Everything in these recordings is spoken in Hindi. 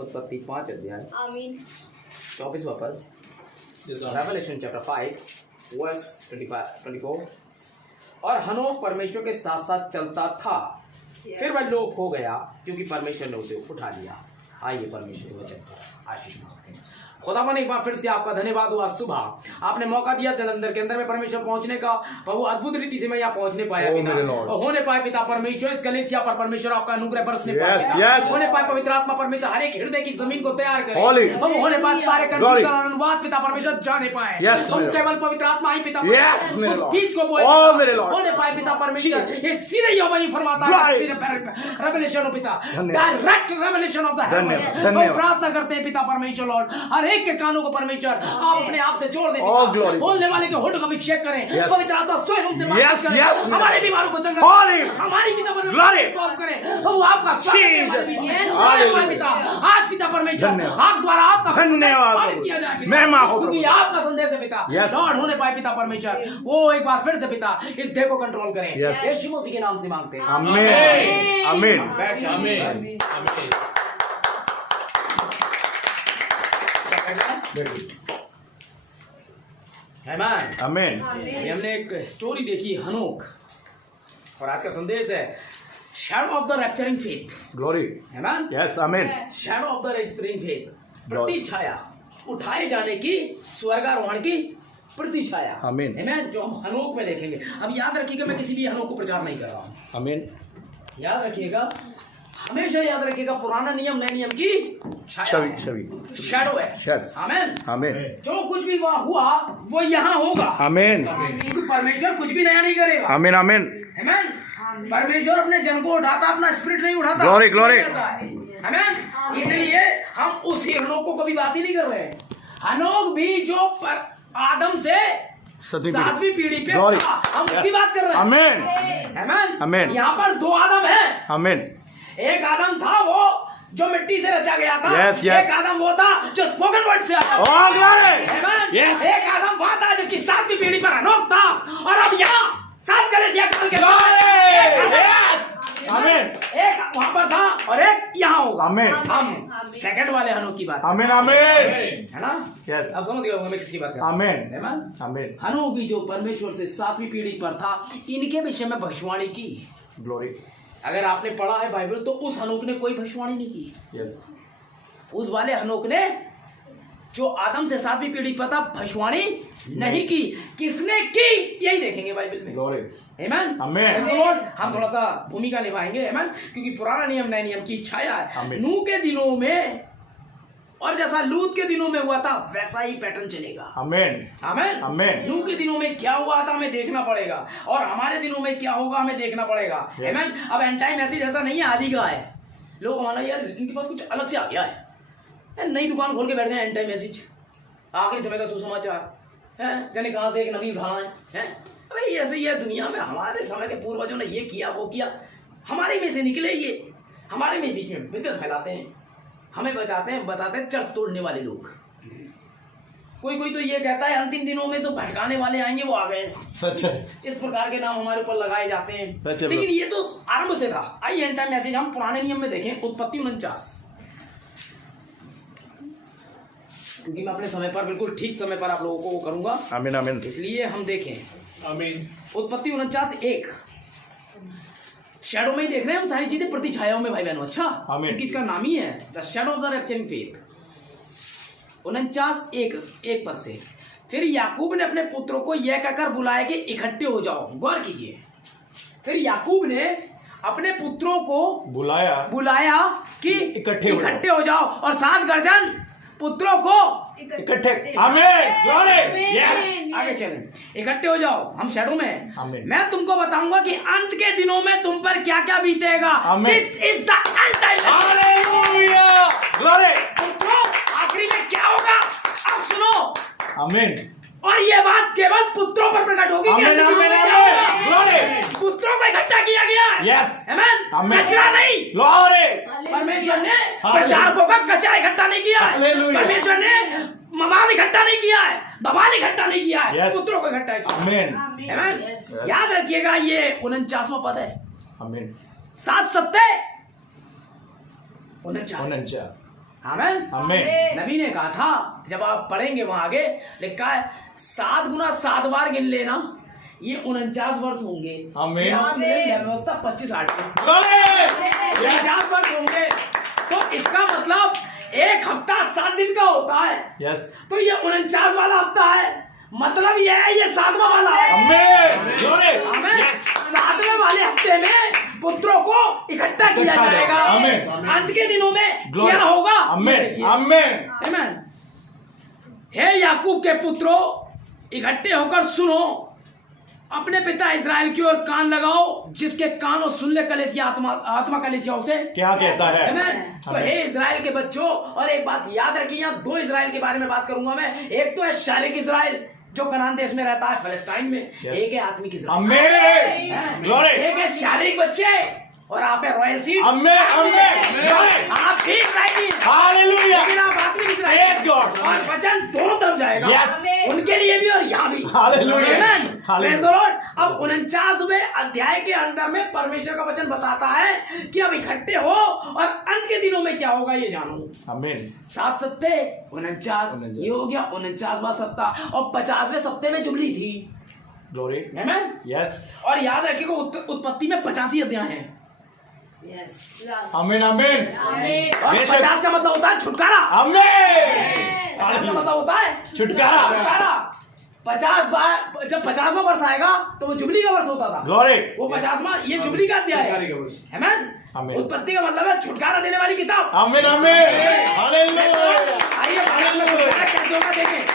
उत्पत्ति 5 अध्याय आमीन 24वां पद, रेवलेशन चैप्टर 5 वर्स 24। और हनोक परमेश्वर के साथ साथ चलता था, फिर वह लोप हो गया क्योंकि परमेश्वर ने उसे उठा लिया। आइए परमेश्वर वचन पर आशीष मांगते हैं। खुदावन एक बार फिर से आपका धन्यवाद हुआ। सुबह आपने मौका दिया जलंधर के अंदर में परमेश्वर पहुंचने का, प्रभु अद्भुत रीति से मैं यहाँ पहुंचने पाया पिता, और होने पाए पिता परमेश्वर इस कलीसिया पर परमेश्वर आपका अनुग्रह बरसने पाए, होने पाए पवित्र आत्मा परमेश्वर हर एक हृदय की जमीन को तैयार करे, हम होने पाए सारे अनुवाद पिता परमेश्वर जाने पाए, हम केवल पवित्र आत्मा ही पिता बीच को बोले, होने पाए पिता परमेश्वर ये सीधे वही फरमाता है रेवलेशन पिता, direct revelation of the haven. हम प्रार्थना करते हैं पिता परमेश्वर लॉर्ड, हर एक के कानों को परमेश्वर आप अपने आप से जोड़ दें, बोलने वाले के होठ का अभिषेक करें, पवित्र आत्मा स्वयं हमसे बात करें, हमारे बीमारों को चंगा करें, हमारी पिता परमेश्वर सॉल्व करें, प्रभु आपका स्वागत पिता, आज पिता परमेश्वर आप द्वारा आपका धन्यवाद किया जाए, महिमा हो क्योंकि आपका संदेश है पिता लॉर्ड, होने पाए पिता परमेश्वर वो एक बार फिर से पिता इस डे को कंट्रोल करें, यीशु मसीह के नाम से मांगते हैं, आमीन आमीन आमीन आमीन। आमीन। हमने एक स्टोरी देखी हनोक, और आज का संदेश है shadow of the rapturing faith. Glory amen. Yes amen. Shadow of the rapturing faith, प्रतीछाया, उठाए जाने की, स्वर्गारोहण की प्रतीछाया। आमीन आमीन। जो हम हनोक में देखेंगे। अब याद रखिएगा मैं किसी भी हनोक को प्रचार नहीं कर रहा हूँ। आमीन। याद रखिएगा, हमेशा याद रखिएगा, पुराना नियम नए नियम की छवि शैडो है। आमीन आमीन। जो कुछ भी वहाँ हुआ वो यहाँ होगा। आमीन। परमेश्वर कुछ भी नया नहीं करेगा। आमीन आमीन आमीन। परमेश्वर अपने जन को उठाता, अपना स्पिरिट नहीं उठाता। ग्लोरी ग्लोरी आमीन। इसलिए हम उस हनोक को कभी बात ही नहीं कर रहे हैं। हनोक भी जो आदम से 7वीं पीढ़ी पे था, हम उसकी बात कर रहे हैं। आमीन आमीन आमीन। यहाँ पर 2 आदम है। आमीन। एक आदम था वो जो मिट्टी से रचा गया था, एक आदम वो था जो स्पोकन वर्ड से आया था, एक आदम वहाँ था जिसकी 7वीं पीढ़ी पर हनोक था, और अब यहाँ 7 कलीसिया काल के आमीन, एक वहाँ पर था और एक यहाँ होगा। आमीन। हम सेकंड वाले हनोक की बात, आमीन आमीन, है ना? अब समझ गए होंगे मैं किसकी बात कर रहा हूँ। आमीन आमीन। हनोक भी जो परमेश्वर से 7वीं पीढ़ी पर था, इनके विषय में भविष्यवाणी की। ग्लोरी। अगर आपने पढ़ा है बाइबल तो उस हनोक ने कोई भविष्यवाणी नहीं की। उस वाले हनोक ने जो आदम से 7वीं पीढ़ी पर था भविष्यवाणी नहीं की। किसने की यही देखेंगे बाइबल में। आमीन आमीन। हम थोड़ा सा भूमिका निभाएंगे आमीन, क्योंकि पुराना नियम नए नियम की छाया है। नूह के दिनों में और जैसा लूत के दिनों में हुआ था वैसा ही पैटर्न चलेगा। आमीन आमीन आमीन। नूह के दिनों में क्या हुआ था हमें देखना पड़ेगा, और हमारे दिनों में क्या होगा हमें देखना पड़ेगा। आमीन। अब एंड टाइम मैसेज ऐसा नहीं है आज ही का है, लोग माना यार इनके पास कुछ अलग से आ गया है, नई दुकान खोल के बैठ गए एंड टाइम मैसेज, आखिरी समय का सुसमाचार है, जाने कहां से एक नबी उठाना है। अरे ऐसे ही है दुनिया में, हमारे समय के पूर्वजों ने ये किया वो किया, हमारे में से निकले ये, हमारे में बीच में बिदअत फैलाते हैं, हमें बताते हैं चर्च तोड़ने वाले लोग। कोई कोई तो ये कहता है अंतिम दिनों में जो भटकाने वाले आएंगे वो आ गए। सच है। इस प्रकार के नाम हमारे ऊपर लगाए जाते हैं, लेकिन ये तो आरंभ से था। आइए एंड टाइम मैसेज हम पुराने नियम में देखें, उत्पत्ति 49, क्योंकि मैं अपने समय पर बिल्कुल ठीक समय पर आप लोगों को वो करूंगा। आमीन आमीन। इसलिए हम देखें आमीन उत्पत्ति 49:1। शैडो में ही देख रहे हैं हम सारी चीजें, प्रतिछायाओं में भाई बहनों। अच्छा क्योंकि इसका नाम ही है the shadow of the rapturing faith. 49:1 पद से, फिर याकूब ने अपने पुत्रों को यह कहकर बुलाया कि इकट्ठे हो जाओ। गौर कीजिए, फिर याकूब ने अपने पुत्रों को बुलाया कि इकट्ठे हो जाओ, और 7 गर्जन पुत्रों को इकट्ठे। आमीन। आगे चलें, इकट्ठे हो जाओ। हम शैडो में, मैं तुमको बताऊंगा कि अंत के दिनों में तुम पर क्या क्या बीतेगा। This is the end time. Hallelujah glory. आखिरी में क्या होगा अब सुनो। आमीन। और ये बात केवल पुत्रों पर प्रकट होगी। पुत्रों को इकट्ठा किया गया। यस आमीन। कचरा नहीं। परमेश्वर ने प्रचारकों का कचरा इकट्ठा नहीं किया है। परमेश्वर ने मवाद इकट्ठा नहीं किया है, बवाल इकट्ठा नहीं किया है, पुत्रों को इकट्ठा किया। आमीन। याद रखिएगा ये 49वां पद है। आमीन। 7 सत्ते 49। आमेन। आमेन। नबी ने कहा था, जब आप पढ़ेंगे वहां आगे लिखा है 7 गुना 7 बार गिन लेना, ये 49 वर्ष होंगे। आमेन। व्यवस्था 25-8 49 वर्ष होंगे। तो इसका मतलब एक हफ्ता 7 दिन का होता है। यस। तो ये 49 वाला हफ्ता है, मतलब ये है ये 7वां वाला है। आमेन। 7वें वाले हफ्ते में पुत्रों को इकट्ठा किया जाएगा। आमेन। अंत के दिनों में क्या होगा? आमेन। आमेन। आमेन। हे याकूब के पुत्रों, इकट्ठे होकर सुनो, अपने पिता इस्राएल की ओर कान लगाओ, जिसके कानों सुन ले कलीसिया आत्मा कलीसियाओं से क्या कहता है। आमेन। तो हे इस्राएल के बच्चों, और एक बात याद रखिए, यहाँ 2 इस्राएल के बारे में बात करूंगा मैं। एक तो है शारीरिक इस्राएल जो कनान देश में रहता है फलस्तीन में, एक है आत्मिक इस्राएल। आमेन। ग्लोरी। एक है शारीरिक बच्चे और आप है रॉयल सीड। आमेन। आमेन। आप भी इस्राएली, हालेलुया। लेकिन आप आत्मिक इस्राएली। Praise God। और वचन दोनों तरफ जाएगा। Yes। उनके लिए भी और यहाँ भी। Hallelujah. Amen। Hallelujah. Praise the Lord। अब 49वें अध्याय के अंदर में परमेश्वर का वचन बताता है कि अब इकट्ठे हो और अंत के दिनों में क्या होगा ये जानो। आमेन। 7 सप्ते 49, ये हो गया 49वां सप्ताह, और 50वें सप्ते में जुबली थी। ग्लोरी। आमेन। यस। और याद रखिएगा उत्पत्ति में 85 अध्याय हैं। आमेन। आमेन। और 50 का मतलब होता है छुटकारा। आमेन। 50 का मतलब होता है छुटकारा। 50 बार, जब 50वां वर्ष आएगा तो वो जुबली का वर्ष होता था। ग्लोरी। वो 50वां, ये जुबली का अध्याय है। आमेन। आमेन। उत्पत्ति का मतलब है छुटकारा देने वाली किताब। आमेन। आमेन। हालेलुया। आइए कैसे होगा देखें।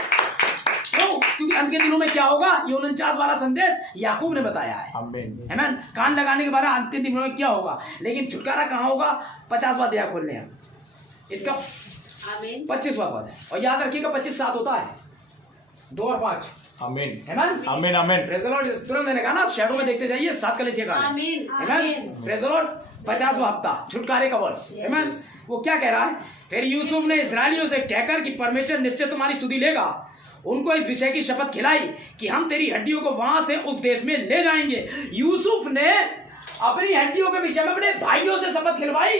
क्यों? क्योंकि अंत के दिनों में क्या होगा ये 49 वाला संदेश याकूब ने बताया है। आमेन। कान लगाने के बाद अंतिम दिनों में क्या होगा, लेकिन छुटकारा कहाँ होगा? 50वां अध्याय खोलने हैं इसका 25वां पद है। और याद रखिएगा 25 7 होता है, 2 और 5। Amen. Amen. Amen. Amen. Praise the Lord. तुरंत मैंने कहा ना, शैडो में देखते जाइए 7 कलीसिया का। Amen. Amen. Praise the Lord. 50वां हफ्ता, छुटकारे का वर्ष। आमेन। वो क्या कह रहा है? फिर यूसुफ ने इस्राएलियों से कहकर कि परमेश्वर निश्चय तुम्हारी सुधि लेगा, उनको इस विषय की शपथ खिलाई कि हम तेरी हड्डियों को वहां से उस देश में ले जाएंगे। यूसुफ ने अपनी हड्डियों के विषय में अपने भाइयों से शपथ खिलवाई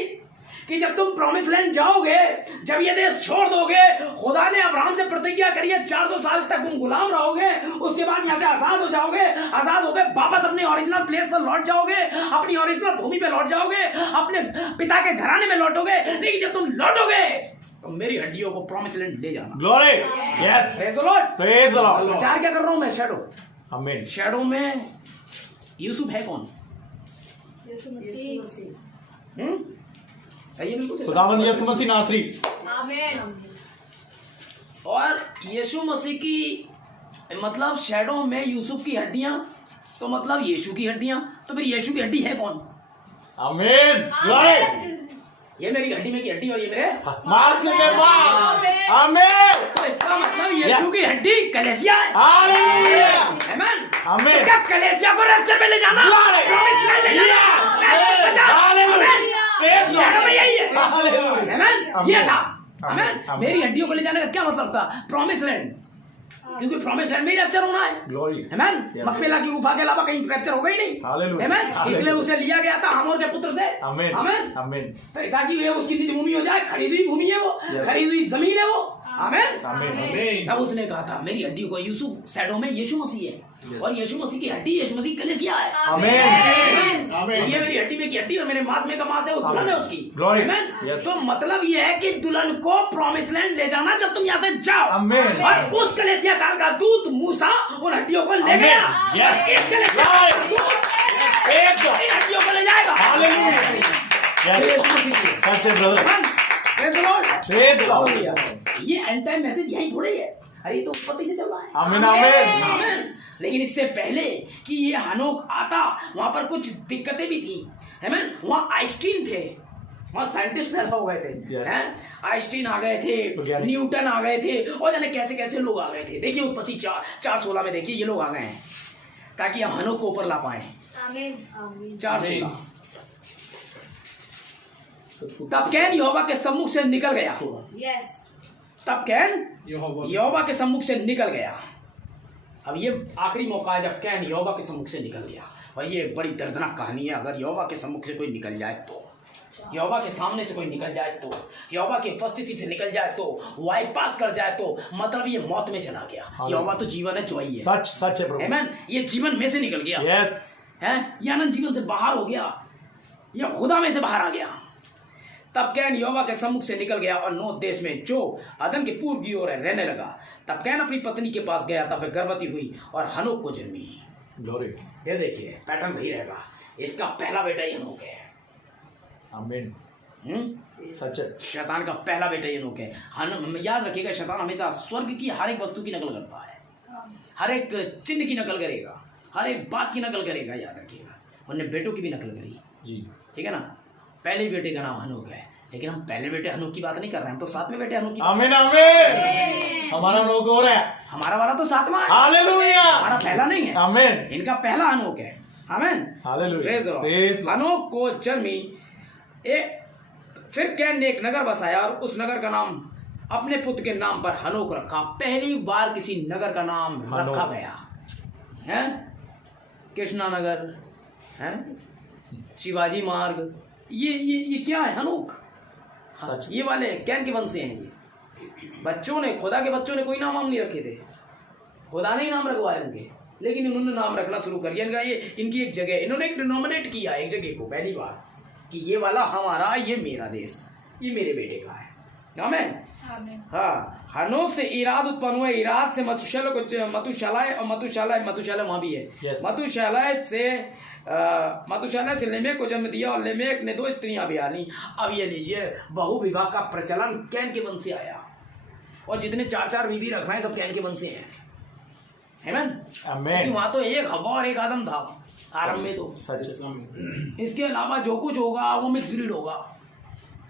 कि जब तुम प्रॉमिस लैंड जाओगे, जब ये देश छोड़ दोगे, खुदा ने अब्राहम से प्रतिज्ञा करी है 400 साल तक तुम गुलाम रहोगे, उसके बाद यहाँ से आजाद हो जाओगे, आजाद होकर वापस अपने ओरिजिनल प्लेस पर लौट जाओगे, अपनी ओरिजिनल भूमि पे लौट जाओगे, अपने पिता के घराने में लौटोगे। लेकिन जब तुम लौटोगे तो मेरी हड्डियों को प्रॉमिस लैंड ले जाना। Glory. Yes. Praise the Lord. Praise the Lord. प्रचार क्या कर रहा हूं मैं? शैडो। आमेन। शैडो में यूसुफ है कौन? सही है, बिल्कुल सही। खुदावंद यीशु मसीह नासरी। और यीशु मसीह की मतलब शैडो में यूसुफ की हड्डियां, तो मतलब यीशु की हड्डियां, तो फिर यीशु की हड्डी है कौन? आमेन। ग्लोरी। ये मेरी हड्डी में की हड्डी और ये मेरे मार्ग से के बाद। आमेन। तो इसका मतलब यीशु की हड्डी कलीसिया है। हालेलुया। आमेन। आमेन। तो क्या कलीसिया को रैप्चर में ले जाना? ग्लोरी। प्रॉमिस लैंड ले जाना? हालेलुया। प्रेज़ शैडो में यही है। हालेलुया। आमेन। ये था। आमेन। आमेन। मेरी हड्डियों को ले जाने का क्या मतलब था? प्रॉमिस लैंड, क्योंकि प्रॉमिस लैंड में ही रैप्चर होना है। ग्लोरी। आमेन। मकपेला की गुफा के अलावा कहीं रैप्चर होगा ही नहीं। हालेलुया। आमेन। इसलिए उसे लिया गया था हमोर के पुत्र से। आमेन। आमेन। आमेन। ताकि ये उसकी निज भूमि हो जाए, खरीदी हुई भूमि है वो, खरीदी हुई जमीन है वो। आमेन। आमेन। तब उसने कहा था मेरी हड्डियों को, यूसुफ शैडो में यीशु मसीह है, और यीशु मसीह की हड्डी यीशु मसीह कलीसिया है। आमेन। ये मेरी हड्डी में की हड्डी और मेरे मांस में का मांस है, वो दुल्हन है उसकी। Glory. आमेन। Yes. तो मतलब ये है कि दुल्हन को प्रॉमिस लैंड ले जाना जब तुम यहाँ से जाओ। आमेन। और उस कलीसिया काल का दूत मूसा उन हड्डियों को ले गया। Yes. इस कलीसिया काल का दूत इन हड्डियों को ले जाएगा। हालेलुया। यीशु मसीह की। सच्चे brother. Praise the Lord। Praise the Lord. ये एंड टाइम मैसेज यहीं थोड़े ही है, अरे ये तो उत्पत्ति से चल रहा है। आमीन। आमीन। आमीन। लेकिन इससे पहले कि ये हनोक आता, वहां पर कुछ दिक्कतें भी थी। आमीन। वहां आइंस्टीन थे, वहां साइंटिस्ट पैदा हो गए थे। Yes. हैं? आइंस्टीन आ गए थे, न्यूटन आ गए थे, और जाने कैसे कैसे लोग आ गए थे। देखिए उत्पत्ति 4:16 में देखिए ये लोग आ गए हैं ताकि हम हनोक को ऊपर ला पाए। 4:16। तब कैन यहोवा के सम्मुख से निकल गया। तब कैन यहोवा के सम्मुख से निकल गया। अब ये आखिरी मौका है जब कैन यहोवा के सम्मुख से निकल गया, और ये बड़ी दर्दनाक कहानी है। अगर यहोवा के सम्मुख से कोई निकल जाए तो यहोवा के सामने से कोई निकल जाए तो, यहोवा की उपस्थिति से निकल जाए तो, बाईपास कर जाए तो मतलब ये मौत में चला गया। यहोवा तो जीवन है, जॉय है, सच सच है प्रभु। आमीन। ये जीवन में से निकल गया, यस है, ये अनंत जीवन से बाहर हो गया, ये खुदा में से बाहर आ गया। तब कैन यहोवा के सम्मुख से निकल गया और नोद देश में जो अदन के पूर्व की ओर रहने लगा। तब कैन अपनी पत्नी के पास गया, तब वह गर्भवती हुई और हनोक को जन्मी। ग्लोरी। ये देखिए पैटर्न वही रहेगा, इसका पहला बेटा ही हनोक है। आमीन। सच है। शैतान का पहला बेटा ही हनोक है। याद रखिएगा, शैतान हमेशा स्वर्ग की हर एक वस्तु की नकल करता है, हर एक चिन्ह की नकल करेगा, हर एक बात की नकल करेगा, याद रखिएगा। उन्होंने बेटों की भी नकल करी जी, ठीक है ना। पहले बेटे का नाम हनोक है, लेकिन हम पहले बेटे हनोक की बात नहीं कर रहे हैं, हम तो सातवें बेटे हनोक की। आमीन आमीन। हमारा हनोक और है, हमारा वाला तो सातवां है, हालेलुया। हमारा पहला नहीं है, आमीन। इनका पहला हनोक है, आमीन, हालेलुया। हनोक को जन्मी। फिर कैन ने एक नगर बसाया और उस नगर का नाम अपने पुत्र के नाम पर हनोक रखा। पहली बार किसी नगर का नाम रखा गया है, कृष्णा नगर है, शिवाजी मार्ग, ये क्या है, हनोक। ये वाले कैन के वंश से हैं। ये बच्चों ने, खुदा के बच्चों ने कोई नाम नहीं रखे थे, खुदा ने ही नाम रखवाए उनके, लेकिन इन्होंने नाम रखना शुरू कर दिया। इनका ये इनकी एक जगह, इन्होंने एक डिनोमिनेट किया एक जगह को पहली बार कि ये वाला हमारा, ये मेरा देश, ये मेरे बेटे का है, आमीन। हाँ, हनोक से इराद उत्पन्न हुए, इराद से मथुशेलह को मथुशालय, और मथुशालय वहां भी है, मथुशालय से लेमेक को जन्म दिया और लेमेक ने 2 स्त्रियां भी आनी। अब ये लीजिए, बहु विवाह का प्रचलन कैन के वंश से आया, और जितने 4-4 बीवी रख रहे हैं सब कैन के वंश से हैं, आमीन। वहां तो एक हवा और एक आदम था आरंभ में, तो सच। इसके अलावा जो कुछ होगा वो मिक्स ब्रीड होगा।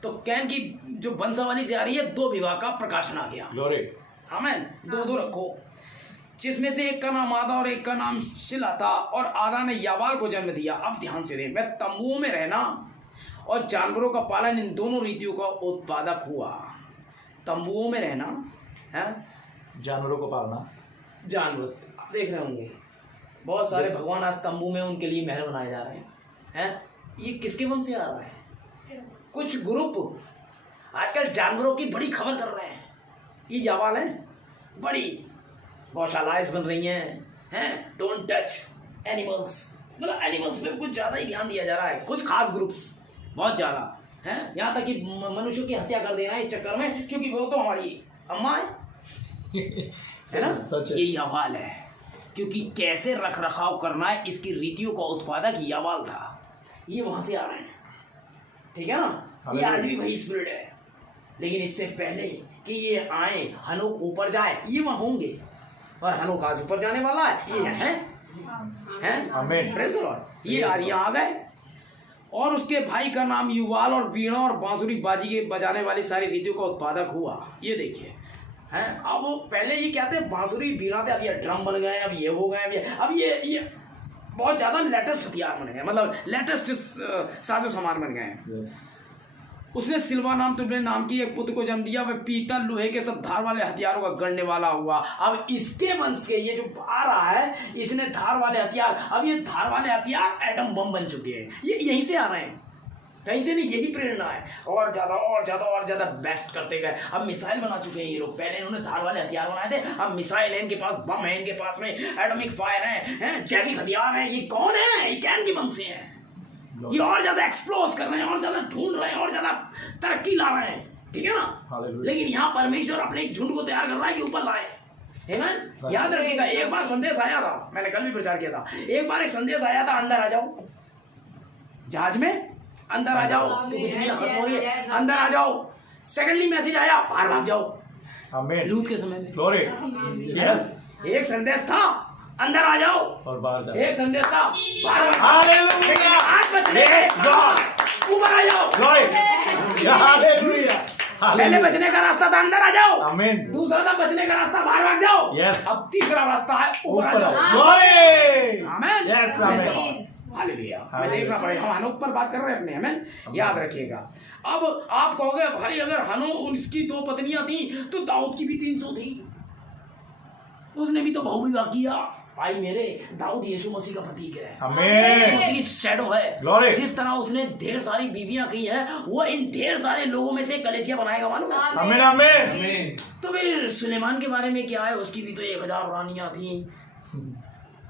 तो कैन की जो वंशावली से आ रही है, 2 विवाह का प्रकाशन आ गया, आमीन। 2 रखो, जिसमें से एक का नाम आदा और एक का नाम शिला था, और आदा ने यावाल को जन्म दिया। अब ध्यान से दें, वह तंबुओं में रहना और जानवरों का पालन, इन दोनों रीतियों का उत्पादक हुआ। तंबुओं में रहना है, जानवरों को पालना, जानवर आप देख रहे होंगे बहुत सारे भगवान आज तंबू में उनके लिए महल बनाए जा रहे हैं। ये किसके वंश से आ रहा है? कुछ ग्रुप आजकल जानवरों की बड़ी खबर कर रहे हैं, ये यावाल है, बड़ी गौशालाएं बन रही हैं, डोंट टच एनिमल्स, मतलब एनिमल्स पे कुछ ज़्यादा ही ध्यान दिया जा रहा है, कुछ खास ग्रुप्स बहुत ज़्यादा हैं, यहाँ तक कि मनुष्यों की हत्या कर देना है इस चक्कर में, क्योंकि वो तो हमारी अम्मा है ना। ये यावाल है, क्योंकि कैसे रख रखाव करना है इसकी रीतियों का उत्पादक यावाल था। ये वहाँ से आ रहे हैं, ठीक है ना। ये आज भी वही स्पिरिट है, लेकिन इससे पहले कि ये आए, हनोक ऊपर जाए, ये वहाँ होंगे, और हनोक आज ऊपर जाने वाला है, ये हैं, आमीन, प्रेज़ द लॉर्ड। ये आज यहाँ आ गए, और उसके भाई का नाम युवाल, और वीणा और बांसुरी बाजी के बजाने वाली सारी रीतियों का उत्पादक हुआ। ये देखिए हैं, अब वो पहले ये क्या थे, बांसुरी वीणा थे, अब ये ड्रम बन गए, अब ये हो गए, अब ये बहुत ज़्यादा लेटेस्ट हथियार बन गए, मतलब लेटेस्ट साजो सामान बन गए हैं। उसने सिल्वा नाम तुमने नाम की एक पुत्र को जन्म दिया, वह पीतल लोहे के सब धार वाले हथियारों का गढ़ने वाला हुआ। अब इसके वंश के ये जो आ रहा है, इसने धार वाले हथियार, अब ये धार वाले हथियार एटम बम बन चुके हैं, ये यहीं से आ रहे हैं, कहीं से नहीं, यही प्रेरणा है। और ज़्यादा बेस्ट करते गए, अब मिसाइल बना चुके हैं ये लोग। पहले इन्होंने धार वाले हथियार बनाए थे, अब मिसाइल है इनके पास, बम है इनके पास में, एटॉमिक फायर है, जैविक हथियार है। ये कौन है? ये कैन के वंश से हैं। ये और ज्यादा एक्सप्लोज कर रहे हैं, और ज्यादा ढूंढ रहे हैं, और ज्यादा तरक्की ला रहे हैं, ठीक है ना। लेकिन यहाँ परमेश्वर अपने एक झुंड को तैयार कर रहा है कि ऊपर लाए, आमीन। याद रखिएगा, एक बार संदेश आया था, मैंने कल भी प्रचार किया था, एक बार एक संदेश आया था, अंदर आ जाओ, जहाज में अंदर आ जाओ, क्योंकि दुनिया खत्म हो रही है, अंदर आ जाओ। सेकेंडली मैसेज आया, बाहर भाग जाओ, आमीन। लूत के समय में एक संदेश था, अंदर आ जाओ, और बाहर जाओ। एक संदेश था, बाहर हालेलुया, ऊपर आ जाओ, हालेलुया। पहले बचने का रास्ता था, अंदर आ जाओ, आमीन। दूसरा था बचने का रास्ता, बाहर भाग जाओ, अब तीसरा रास्ता है, ऊपर आ जाओ, आमीन। हालेलुया। मैं देखना पड़ेगा, हम हनोक पर बात कर रहे हैं अपने, आमीन, याद रखिएगा। अब आप कहोगे भाई, अगर हनोक उसकी 2 पत्नियां थी तो दाऊद की भी 300 थी, उसने भी तो बहुविवाह किया, भाई मेरे, दाऊद यीशु मसीह का प्रतीक है, आमीन। यीशु मसीह की शैडो है। Glory। जिस तरह उसने ढेर सारी बीवियां की है, वो इन ढेर सारे लोगों में से कलीसिया बनाएगा, मालूम है? आमीन आमीन। तो फिर सुलेमान के बारे में क्या है, उसकी भी तो 1000 रानियां थी।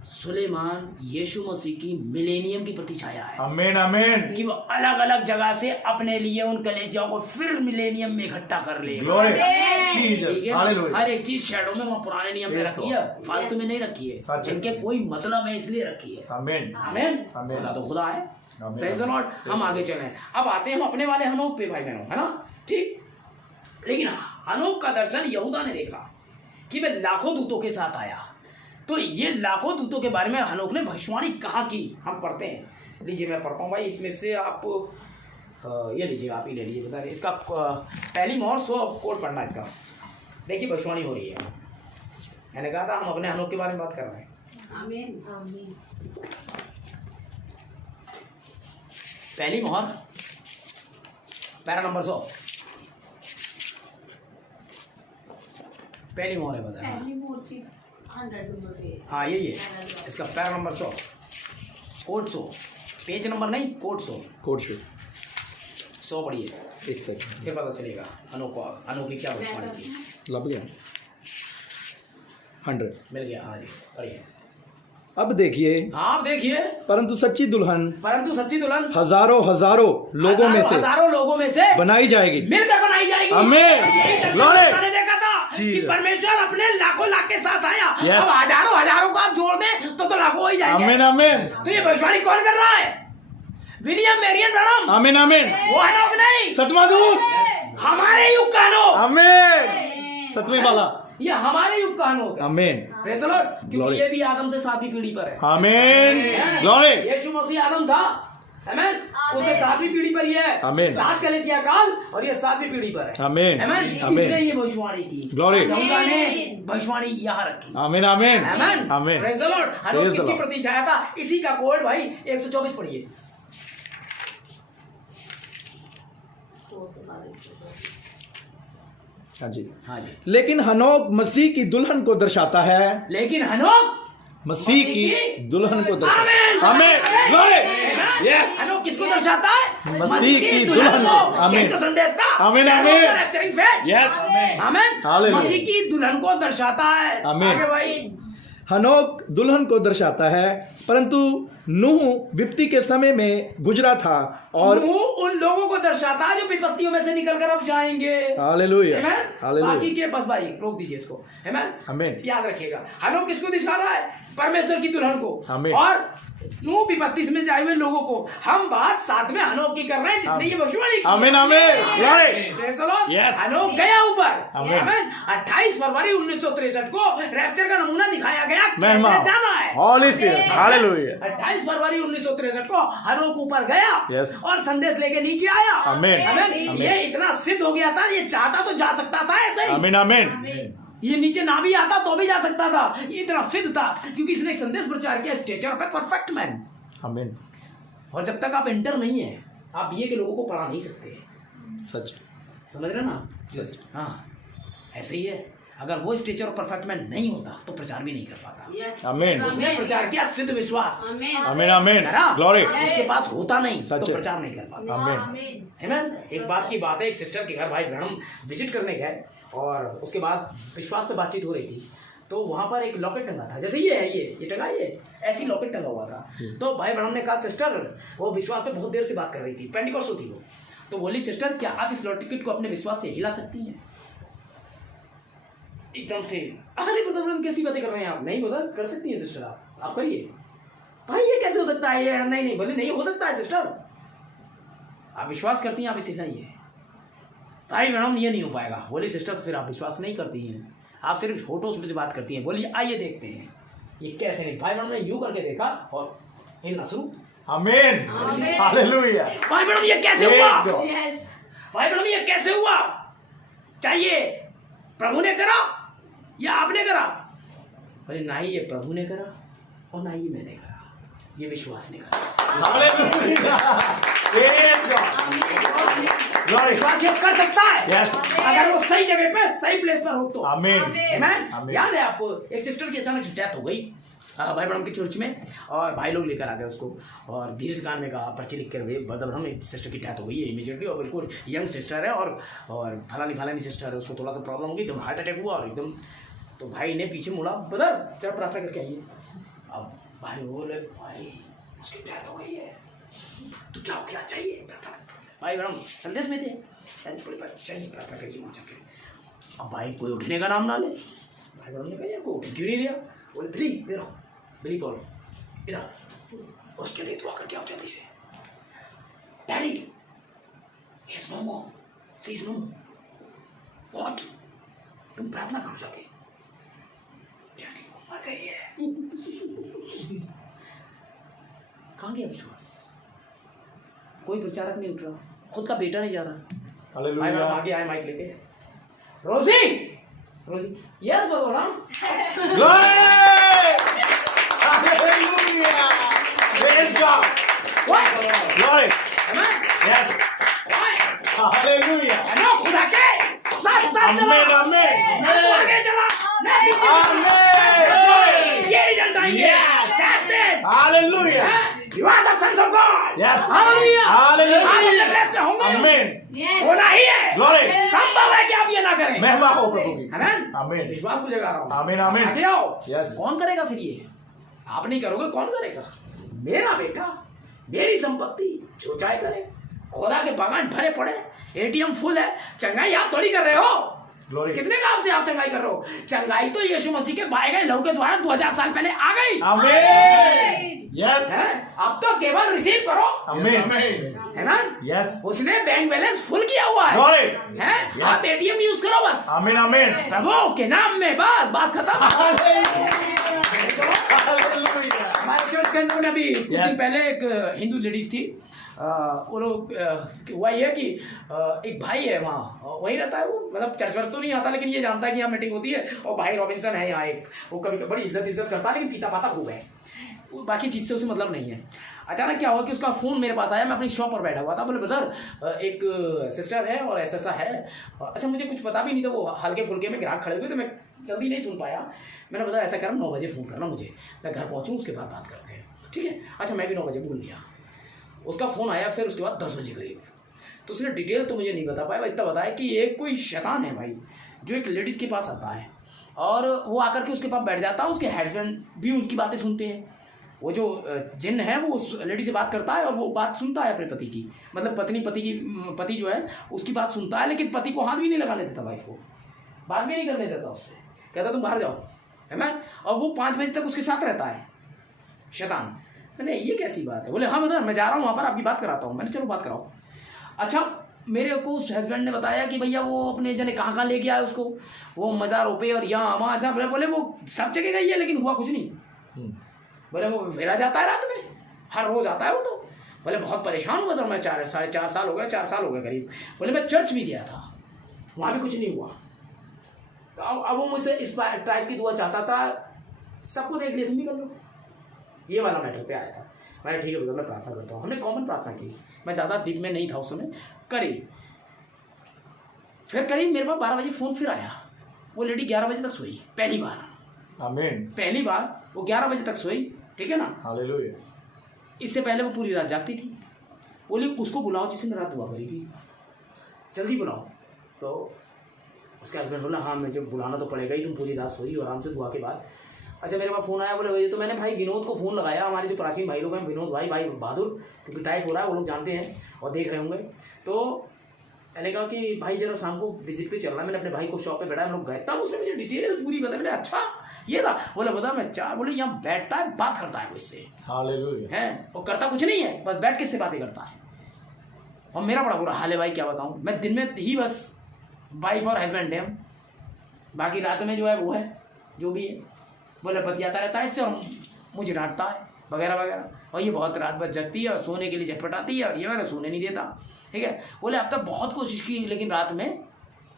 सुलेमान यीशु मसीह की मिलेनियम की प्रतिछाया है, आमीन आमीन। कि वो अलग अलग जगह से अपने लिए उन कलीसियाओं को फिर मिलेनियम में इकट्ठा कर ले। ग्लोरी ठीक जीसस, है? हालेलुया। हर एक चीज शैडो में, वो पुराने नियम में Yes, रखी है, फालतू में नहीं रखी है, सच है। इनके कोई मतलब है इसलिए रखी है। आमीन आमीन। आमीन। खुदा तो खुदा है। आमीन। Praise the Lord. हम आगे चलें, अब आते हैं हम अपने वाले हनोक पे, भाई बहनों, है ना? ठीक। लेकिन हनोक का दर्शन यहूदा ने देखा कि वह लाखों दूतों के साथ आया। तो ये लाखों दूतों के बारे में हनोक ने भविष्यवाणी कहाँ की, हम पढ़ते हैं। लीजिए मैं पढ़ता हूँ भाई, इसमें से आप ये लीजिए, आप ही ले लीजिए, बता इसका पहली मोहर 100 कोड पढ़ना है इसका। देखिए भविष्यवाणी हो रही है। मैंने कहा था हम अपने हनोक के बारे में बात कर रहे हैं। आमीन आमीन। पहली मोहर पैरा नंबर 100, पहली मोहर है, बताया। पहली मूर्ति 100 नंबर पे। हाँ यही है, इसका para number 100, code 100, page number नहीं, कोड 100, कोड शूट 100 पढ़िए, एक सेकंड फिर पता चलेगा अनूप ने क्या भविष्यवाणी की। लग गया 100। मिल गया, हाँ जी पढ़िए। अब देखिए, हाँ आप देखिए, परंतु सच्ची दुल्हन हजारों लोगों में से हजारों लोगों में से बनाई जाएगी, मिलकर बनाई जाएगी। आमीन। यही दर्शन Glory। मैंने देखा था कि परमेश्वर अपने लाखों लाख के साथ आया। Yes। अब हजारों को आप जोड़ दें तो लाखों हो ही जाएंगे। आमीन आमीन। तो ये भविष्यवाणी कौन कर रहा है? William Marrion ब्रनम। आमीन आमीन। वो हनोक नहीं, सतमा दूत। हमारे युग का हनोक। आमीन। सतवीं वाला। ये हमारे युग का हनोक है। आमीन प्रेज़ द लॉर्ड। क्योंकि Glory। ये भी आदम से 7वीं पीढ़ी पर है। आमीन। ग्लोरी। यीशु मसीह आदम था, आमीन, उसे 7वीं पीढ़ी पर ही है। आमीन। 7 कलीसिया काल और ये 7वीं पीढ़ी पर है। आमीन आमीन। आमीन। इसने ये भविष्यवाणी की। Glory। यहूदा ने भविष्यवाणी यहाँ रखी। आमीन आमीन आमीन। आमीन। Praise the Lord. हनोक Praise the किसकी Lord। प्रतिछाया था? इसी का कोड भाई 124 पढ़िए। 100 के बाद 124। हाँ जी। हाँ जी। लेकिन हनोक मसीह की दुल्हन को दर्शाता है, लेकिन हनोक मसीह की दुल्हन को दर्शाता आमीन। है। आमीन। ग्लोरी। यस। हनोक किसको दर्शाता है? मसीह की दुल्हन को। आमीन। आमीन। तो संदेश था। आमीन, आमीन। Rapturing faith. यस आमीन। हालेलुया। मसीह की दुल्हन को दर्शाता है। आमीन। आगे भाई। हनोक दुल्हन को दर्शाता है, परंतु नूह विपत्ति के समय में गुजरा था और नूह उन लोगों को दर्शाता है जो विपत्तियों में से निकलकर अब जाएंगे। हालेलुया आमीन। हालेलुया। बाकी के बस भाई रोक दीजिए इसको। आमीन। आमीन। याद रखिएगा, हनोक किसको दिखा रहा है? परमेश्वर की दुल्हन को। आमीन। और नूह विपत्ति में जाए हुए लोगों को। हम बात 7वें हनोक की कर रहे हैं जिसने ये भविष्यवाणी की। आमीन आमीन। Glory. Praise the Lord। Yes। हनोक गया ऊपर। आमीन। आमीन। 28 फरवरी 1963 को रैप्चर का नमूना दिखाया गया, महिमा। कैसे जाना है। होली स्पिरिट। हालेलुया। 28 फरवरी 1963 को हनोक ऊपर गया। Yes। और संदेश लेके नीचे आया। आमीन। आमीन। ये इतना सिद्ध हो गया था, ये चाहता तो जा सकता था ऐसे ही। आमीन आमीन। ये नीचे ना भी आता तो भी जा सकता था। ये इतना सिद्ध था क्योंकि इसने एक संदेश प्रचार किया, stature of a perfect man. आमीन। और जब तक आप इंटर नहीं है, आप ये के लोगों को पढ़ा नहीं सकते। सच। समझ रहे ना? हाँ ऐसे ही है। अगर वो स्टेचर ऑफ परफेक्ट मैन नहीं होता तो प्रचार भी नहीं कर पाता। यस आमीन। उसने प्रचार किया सिद्ध विश्वास। आमीन आमीन आमीन। है ना? ग्लोरी। उसके पास होता नहीं सच तो है। प्रचार नहीं कर पाता। आमीन। आमीन। है ना? एक बात की बात है, एक सिस्टर के घर भाई ब्रह्म विजिट करने गए और उसके बाद विश्वास पे बातचीत हो रही थी। तो वहां पर एक लॉकेट टंगा था, जैसे ये है, ये टंगा, ये ऐसी लॉकेट टंगा हुआ था। तो भाई ब्रह्म ने कहा सिस्टर, वो विश्वास पे बहुत देर से बात कर रही थी, पेंटिकॉस्टल थी वो। तो बोली सिस्टर क्या आप इस लॉकेट को अपने विश्वास से हिला सकती हैं? एकदम से अरे ब्रदर कैसी बातें कर रहे हैं आप? नहीं ब्रदर कर सकती हैं सिस्टर, आप करिए। भाई ये कैसे हो सकता है? ये नहीं बोले नहीं हो सकता है सिस्टर, आप विश्वास करती हैं, आप इसे हिलाइए। भाई मैडम ये नहीं हो पाएगा। बोली सिस्टर फिर आप विश्वास नहीं करती हैं, आप सिर्फ फोटो शूट से बात करती हैं। बोली आइए देखते हैं ये कैसे नहीं। भाई मैडम ने यूं करके देखा और हिलना शुरू। आमीन। हालेलुया। भाई मैडम ये कैसे हुआ? यस भाई मैडम ये कैसे हुआ? चाहिए प्रभु ने करा या आपने करा? बोले ना ही ये प्रभु ने करा और ना ही मैंने करा, ये विश्वास ने करा। हालेलुया। ग्लोरी। विश्वास ये कर सकता है यस। अगर वो सही जगह पे सही प्लेस पर हो तो। आमीन। आमीन। आमीन। याद है आपको एक सिस्टर की अचानक डेथ हो गई, भाई ब्रह्म की चर्च में, और भाई लोग लेकर आ गए उसको, और धीरे से कान में कहा, पर्ची लिख कर वे बदल ब्रह्म सिस्टर की डेथ हो गई है इमीडिएटली, और बिल्कुल यंग सिस्टर है, और फलानी सिस्टर है, उसको थोड़ा सा प्रॉब्लम हो गई, एकदम हार्ट अटैक हुआ और एकदम। तो भाई ने पीछे मुड़ा, बदल चलो प्रार्थना करके आइए। अब भाई बोले भाई उसकी डेथ हो गई है, तो क्या हो, क्या चाहिए प्रार्थना। भाई ब्रह्म संदेश में थे, चाहिए प्रार्थना करिए वहाँ जाके। अब भाई कोई उठने का नाम ना ले। भाई ब्रह्म ने कहा यार कोई उठ क्यों नहीं रहा। बोले बिली बोलो इधर, उसके लिए दुआ करके आओ जल्दी से। Daddy is no more, see is no what, तुम प्रार्थना करो जाके। डैडी वो मर गई है। कहाँ गया विश्वास, कोई प्रचारक नहीं उठ रहा, खुद का बेटा नहीं जा रहा। हालेलुया। आगे आए माइक लेके, रोजी यस बोलो ना। Praise God. What? Glory. Amen. Yes. Hallelujah. है ना खुदा के साथ चला। Amen. आगे चला। Amen. ये रिजल्ट आएंगे। That's it. Hallelujah. You are the sons of God. Yes. Hallelujah. Hallelujah. आप अपने blessed होंगे। Amen. होना ही है। Glory. संभव है कि आप ये ना करें। महिमा हो प्रभु की। Amen. Amen. विश्वास को जगा रहा हूँ। Amen. Amen. आगे आओ। Yes. कौन करेगा फिर ये? आप नहीं करोगे, कौन करेगा? मेरा बेटा, मेरी संपत्ति, जो चाहे करे। खुदा के बागान भरे पड़े, एटीएम फुल है, चंगाई आप थोड़ी कर रहे हो। Glory. किसने कहा आपसे आप चंगाई कर रहे हो? चंगाई तो यीशु मसीह के बाए गए लहू के द्वारा 2000 साल पहले आ गई। Amen. Yes. है? अब तो केवल रिसीव करो। Amen. है ना? Yes. उसने बैंक बैलेंस फुल किया हुआ है। Glory. है? Yes. आप एटीएम यूज करो बस। Amen. Amen. प्रभु के नाम में बात खत्म। Hallelujah. हमारे चर्च के अंदर में अभी कुछ दिन पहले एक हिंदू लेडीज थी, वो लोग हुआ ये कि एक भाई है वहाँ, वहीं रहता है वो, मतलब चर्च वर्च तो नहीं आता, लेकिन ये जानता है कि यहाँ मीटिंग होती है, और भाई रॉबिन्सन है यहाँ एक, वो कभी बड़ी इज्जत करता है, लेकिन पीता पाता खूब है, बाकी चीज़ से उसे मतलब नहीं है। अचानक क्या हुआ कि उसका फ़ोन मेरे पास आया, मैं अपनी शॉप पर बैठा हुआ था, बोले ब्रदर एक सिस्टर है और ऐसा है। अच्छा मुझे कुछ पता भी नहीं था, वो हल्के फुल्के में ग्राहक खड़े हुए तो मैं जल्दी नहीं सुन पाया। मैंने बताया ऐसा करना 9 बजे फ़ोन करना मुझे, मैं घर पहुँचूँ उसके बाद बात करते हैं, ठीक है। अच्छा मैं भी 9 बजे भूल गया, उसका फ़ोन आया फिर उसके बाद 10 बजे करीब, तो उसने डिटेल तो मुझे नहीं बता पाया, इतना बताया कि एक कोई शैतान है भाई, जो एक लेडीज़ के पास आता है और वो आकर के उसके पास बैठ जाता है, उसके हस्बैंड भी उनकी बातें सुनते हैं, वो जो जिन है वो उस लेडी से बात करता है और वो बात सुनता है अपने पति की, मतलब पति जो है उसकी बात सुनता है, लेकिन पति को हाथ भी नहीं लगाने देता, वाइफ को बात भी नहीं करने देता उससे, कहता तुम बाहर जाओ, है ना। और वो 5 बजे तक उसके साथ रहता है शैतान। मैंने ये कैसी बात है, बोले हाँ मतलब मैं जा रहा हूँ वहाँ पर आपकी बात कराता हूँ। मैंने चलो बात कराओ। अच्छा मेरे को उस हस्बैंड ने बताया कि भैया वो अपने जने कहाँ ले गया है उसको, वो मज़ार रुपये और यहाँ वहाँ। अच्छा बोले वो सब जगह गई है लेकिन हुआ कुछ नहीं। बोले वो मेरा जाता है रात में, हर रोज़ आता है वो तो। बोले बहुत परेशान हुआ था मैं, 4.5 साल हो गए, 4 साल हो गए करीब। बोले मैं चर्च भी गया था, वहाँ भी कुछ नहीं हुआ। तो अब वो मुझसे इस टाइप की दुआ चाहता था, सबको देख लिया तुम भी कर लो, ये वाला मैटर पे आया था। मैंने ठीक है भैया मैं प्रार्थना करता हूँ। हमने कॉमन प्रार्थना की, मैं ज़्यादा डीप में नहीं था उस समय, करीब मेरे पास 12 बजे फ़ोन फिर आया। वो लेडी 11 बजे तक सोई, पहली बार। आमीन। पहली बार वो 11 बजे तक सोई, ठीक है ना। हालेलुया। इससे पहले वो पूरी रात जागती थी। बोली उसको बुलाओ जिसने रात दुआ करी थी, जल्दी बुलाओ। तो उसके हस्बैंड बोला हाँ मुझे बुलाना तो पड़ेगा ही, तुम पूरी रात सोई आराम से दुआ के बाद। अच्छा मेरे पास फ़ोन आया, बोले भैया तो मैंने भाई विनोद को फ़ोन लगाया, हमारे जो प्राचीन भाई लोग हैं, विनोद भाई बहादुर, क्योंकि टाइप हो रहा है, वो लोग जानते हैं और देख रहे होंगे। तो मैंने कहा कि भाई जरा शाम को विजिट पे चलना। मैंने अपने भाई को शॉप पे बैठा, हम लोग गए, तब उसने मुझे डिटेल पूरी बताया। मैंने अच्छा ये था, बोले बता मैं 4, बोले यहाँ बैठता है बात करता है वो इससे, हालेलुया है, वो करता कुछ नहीं है, बस बैठ के इससे बातें करता है। और मेरा बड़ा बुरा हाल है भाई, क्या बताऊँ मैं, दिन में ही बस वाइफ और हस्बैंड है हम, बाकी रात में जो है वो है जो भी है। बोले बतियाता रहता है इससे और मुझे डांटता है वगैरह वगैरह, और ये बहुत रात भर जगती है और सोने के लिए झटपटाती है और ये मैंने सोने नहीं देता, ठीक है। बोले अब तक बहुत कोशिश की लेकिन रात में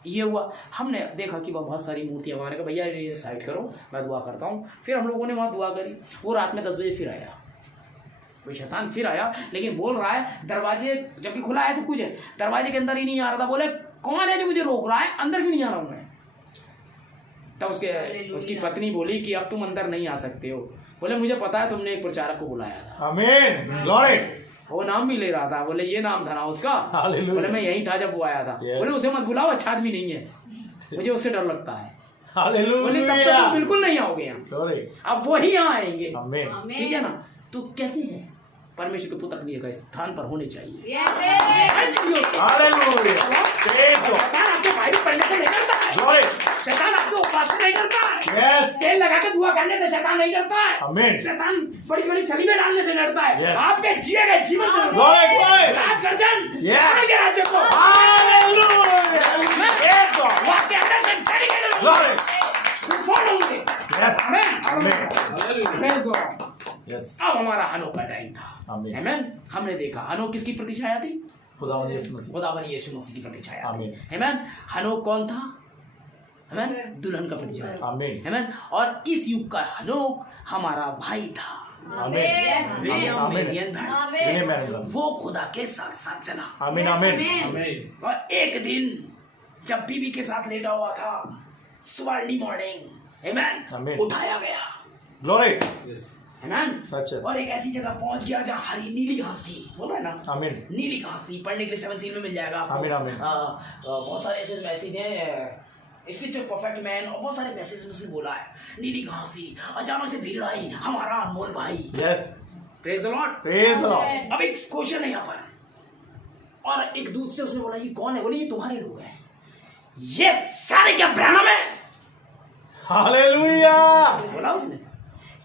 ये हुआ। हमने देखा कि वह बहुत सारी मूर्तियाँ, मैंने कहा भैया ये साइड करो मैं दुआ करता हूँ। फिर हम लोगों ने वहाँ दुआ करी। वो रात में 10 बजे फिर आया, कोई शैतान फिर आया, लेकिन बोल रहा है दरवाजे जबकि खुला है सब कुछ है, दरवाजे के अंदर ही नहीं आ रहा था। बोले कौन है जो मुझे रोक रहा है, अंदर क्यों नहीं आ रहा हूँ मैं। तब उसकी पत्नी बोली कि अब तुम अंदर नहीं आ सकते हो, बोले मुझे पता है तुमने एक प्रचारक को बुलाया था। आमीन। ग्लोरी। वो नाम भी ले रहा था, बोले ये नाम था ना उसका। हालेलुया। बोले मैं यही था जब वो आया था। Yes. बोले उसे मत बुलाओ, अच्छा आदमी नहीं है, मुझे उससे डर लगता है। हालेलुया। बोले तब तक तो बिल्कुल नहीं आओगे यहाँ, ग्लोरी। अब वो ही यहाँ आएंगे। आमीन। ठीक है ना? तो कैसे है परमेश्वर के पुत्र के स्थान पर होने चाहिए। हालेलुया। Praise God. शैतान आपको बाइबल पढ़ने से नहीं करता है, ग्लोरी। शैतान आपको उपवास से नहीं करता है, यस। तेल लगा के दुआ करने से शैतान नहीं डरता है, आमीन। शैतान बड़ी बड़ी सलीबें डालने से डरता है। Yes. आपके जिए गए जीवन से ग्लोरी। ग्लोरी। रात गर्जन Yes. के राज्य को हालेलुया। Praise God. आपके अंदर से डरेंगे लोग, ग्लोरी। विस्फोट होंगे। यस। आमीन। आमीन। Praise God. यस। अब हमारा हनोक का टाइम था। आमीन। आमीन। हमने देखा हनोक किसकी प्रतिछाया थी? खुदावंद यीशु मसीह। खुदावंद यीशु मसीह की प्रतिछाया। आमीन। आमीन। हनोक कौन था? आमीन। दुल्हन का प्रतिछाया। आमीन। आमीन। और इस युग का हनोक हमारा भाई था। आमीन। विलियम आमीन। Marion Branham. William Marion Branham. वो खुदा के साथ साथ चला। आमीन। आमीन। और एक दिन जब बीवी के साथ लेटा हुआ था, सुबह अर्ली मॉर्निंग, आमीन, आमीन। उठाया गया। ग्लोरी। आमीन। सच है। और एक ऐसी जगह पहुंच गया जहाँ हरी नीली घास थी। बोल रहे हैं ना? आमीन। नीली घास थी। पढ़ने के लिए 7 सील में मिल जाएगा आपको। आमीन। आमीन। बहुत सारे ऐसे मैसेज हैं, स्टिच ऑफ परफेक्ट मैन, और बहुत सारे मैसेज में उसने बोला है। नीली घास थी, अचानक से भीड़ आई, हमारा अनमोल भाई। Yes. Praise the Lord. Praise the Lord. अब एक क्वेश्चन है यहाँ पर, और एक दूत से उसने बोला ये कौन है? बोले ये तुम्हारे लोग हैं। ये सारे क्या ब्रैनम है? हालेलुया। बोला उसने,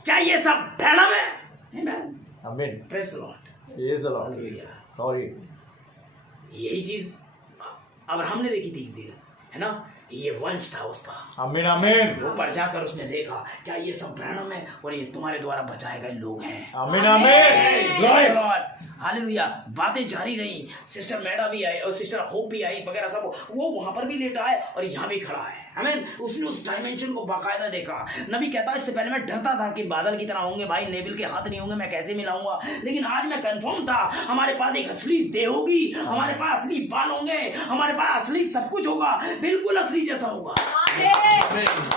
क्या ये सब ब्रैनम है? आमीन। आमीन। Praise the Lord. Praise the Lord. Hallelujah. Glory. यही चीज अब्राहम ने देखी थी इस दिन, है ना? ये वंश था उसका। आमीन। आमीन। ऊपर जाकर उसने देखा क्या ये सब ब्रैनम है और ये तुम्हारे द्वारा बचाए गए लोग हैं। आमीन। आमीन। ग्लोरी। हालेलुया। बातें जारी रही, सिस्टर मैडा भी आई और सिस्टर होप भी आई वगैरह सब, वो वहां पर भी लेटा है और यहाँ भी खड़ा है। आमीन। उसने उस डायमेंशन को बाकायदा देखा। नबी कहता है इससे पहले मैं डरता था कि बादल की तरह होंगे भाई, नेबिल के हाथ नहीं होंगे, मैं कैसे मिलाऊंगा, लेकिन आज मैं कंफर्म था हमारे पास एक असली देह होगी, हमारे पास असली बाल होंगे, हमारे पास असली सब कुछ होगा, बिल्कुल असली जैसा होगा।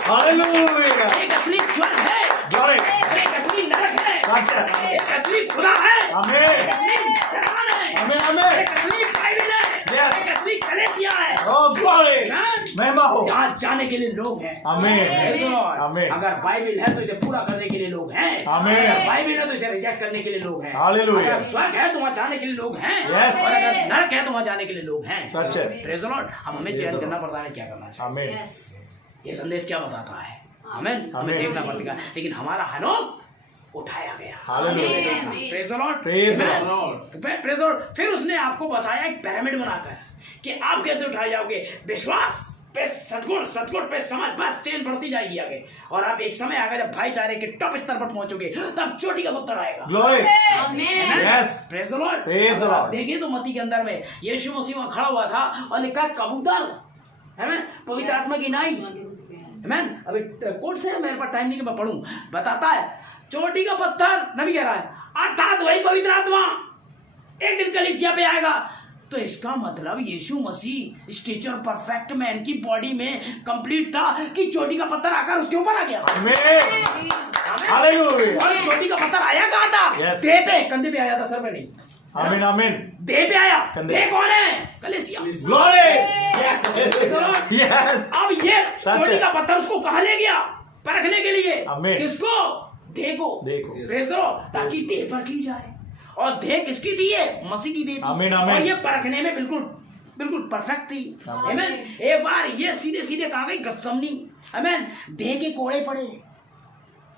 हालेलुया। एक असली स्वर्ग है, ग्लोरी। एक असली नरक है, सच है। एक असली खुदा है, आमीन। एक असली शैतान है, आमीन। आमीन। एक असली बाइबल है, Yes. एक असली कलीसिया है। ओ ग्लोरी। महिमा हो। जहाँ जाने के लिए लोग हैं। आमीन। Praise the Lord. आमीन। अगर बाइबल है तो इसे पूरा करने के लिए लोग हैं। आमीन। अगर बाइबल है तो इसे रिजेक्ट करने के लिए लोग हैं। हालेलुया। अगर स्वर्ग है तो वहाँ जाने के लिए लोग हैं। Yes. और अगर नरक है तो वहाँ जाने के लिए लोग हैं। सच है। Praise the Lord. अब हमें चयन करना पड़ता है क्या करना चाहिए। आमीन। ये संदेश क्या बताता है? हमें आमीन। देखना पड़ेगा, लेकिन हमारा हनोक उठाया गया। Hallelujah. Praise the Lord. Praise the Amen. Lord. Praise the Lord. फिर उसने आपको बताया एक पिरामिड बनाकर कि आप कैसे उठाए जाओगे। विश्वास पे सदगुण, सदगुण पे समझ, बस चेन बढ़ती जाएगी आगे, और आप एक समय आएगा जब भाईचारे के टॉप स्तर पर पहुंचोगे, तब चोटी का पत्थर आएगा। Glory. Amen. Yes. Praise the Lord. Praise the Lord. देखिए तो मत्ती के अंदर में यीशु मसीह वहां खड़ा हुआ था और लिखा कबूतर, है ना, पवित्र आत्मा की नाई। आमीन। अभी कोट से मेरे पास टाइम नहीं कि मैं पढ़ूं, बताता है चोटी का पत्थर, नबी कह रहा है, अर्थात वही पवित्र आत्मा एक दिन कलीसिया पे आएगा। तो इसका मतलब यीशु मसीह स्टेचर परफेक्ट मैन की बॉडी में कंप्लीट था कि चोटी का पत्थर आकर उसके ऊपर आ गया। आमीन। हालेलुया। और चोटी का पत्थर आया कहाँ था? Yes. देह पे, कंधे पे आया था, सर पे नहीं। आमीन। आमीन। देह पे आया। कंधे। देह कौन है? कलीसिया। ग्लोरी। Yes. अब ये सच चोटी है। का पत्थर उसको कहाँ ले गया? परखने के लिए। आमीन। किसको? देह को। देखो। Praise the Lord. ताकि देह पर की जाए, और देह किसकी थी? है मसीह की देह थी। आमीन। आमीन। और ये परखने में बिल्कुल बिल्कुल परफेक्ट थी। आमीन। एक बार ये सीधे सीधे कहा गई गत्समनी। आमीन। देह के कोड़े पड़े।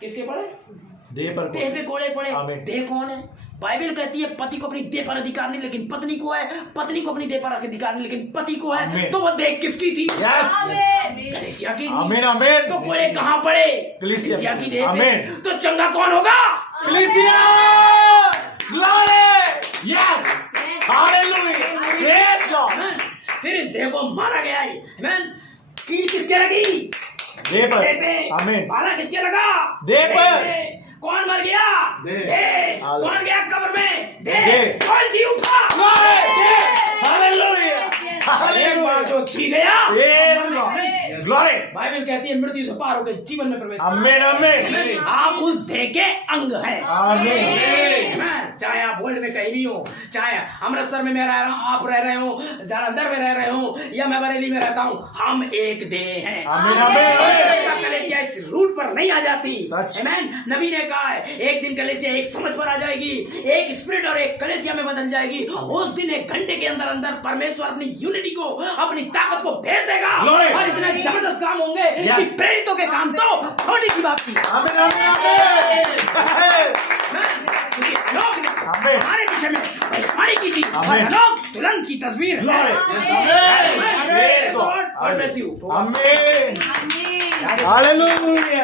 किसके पड़े? देह पर देह पे कोड़े पड़े। आमीन। देह कौन है? बाइबल कहती है पति को अपनी देह पर अधिकार नहीं, लेकिन पत्नी को है। पत्नी को अपनी देह पर अधिकार नहीं, लेकिन पति को है। आमीन। तो वो देह किसकी थी? यस। कलीसिया की थी। आमीन। आमीन। तो कोड़े कहाँ पड़े? कलीसिया की देह पे। आमीन। तो चंगा कौन होगा? कलीसिया। Glory. Yes. Hallelujah. Praise God. आमीन। फिर इस देह को मारा गया है। आमीन। कील किसके लगी? देह पर। देह पे। आमीन। भाला किसके लगा? देह पर। पे। कौन मर गया? देह। कौन गया कब्र में? देह। देह। कौन जी उठा? ग्लोरी। देह। हालेलुया। एक बार जो जी गया, प्रेज गॉड। ग्लोरी। बाइबल कहती है मृत्यु से पार होकर जीवन में प्रवेश। आमीन आमीन आप उस देह के अंग हैं। आमीन। चाहे आप वर्ल्ड में कहीं भी हो, चाहे अमृतसर में मैं रह रहा हूँ, आप रह रहे हो, जालंधर में रह रहे हो, या मैं बरेली में रहता हूँ, हम एक देह हैं। आमीन आमीन। कलीसिया इस रूट पर नहीं आ जाती। सच। आमीन। नबी ने कहा है एक दिन कलीसिया एक समझ पर आ जाएगी, एक स्पिरिट और एक कलीसिया में बदल जाएगी। उस दिन 1 घंटे के अंदर अंदर परमेश्वर अपनी यूनिटी को, अपनी ताकत को भेज देगा और इतने जबरदस्त काम होंगे कि प्रेरितों के काम तो थोड़ी सी बात थी। आमीन आमीन आमीन। क्योंकि अनोख ने हमारे विषय में भविष्यवाणी की थी और अनोख तुरंत की तस्वीर है। आमीन। हालेलुया।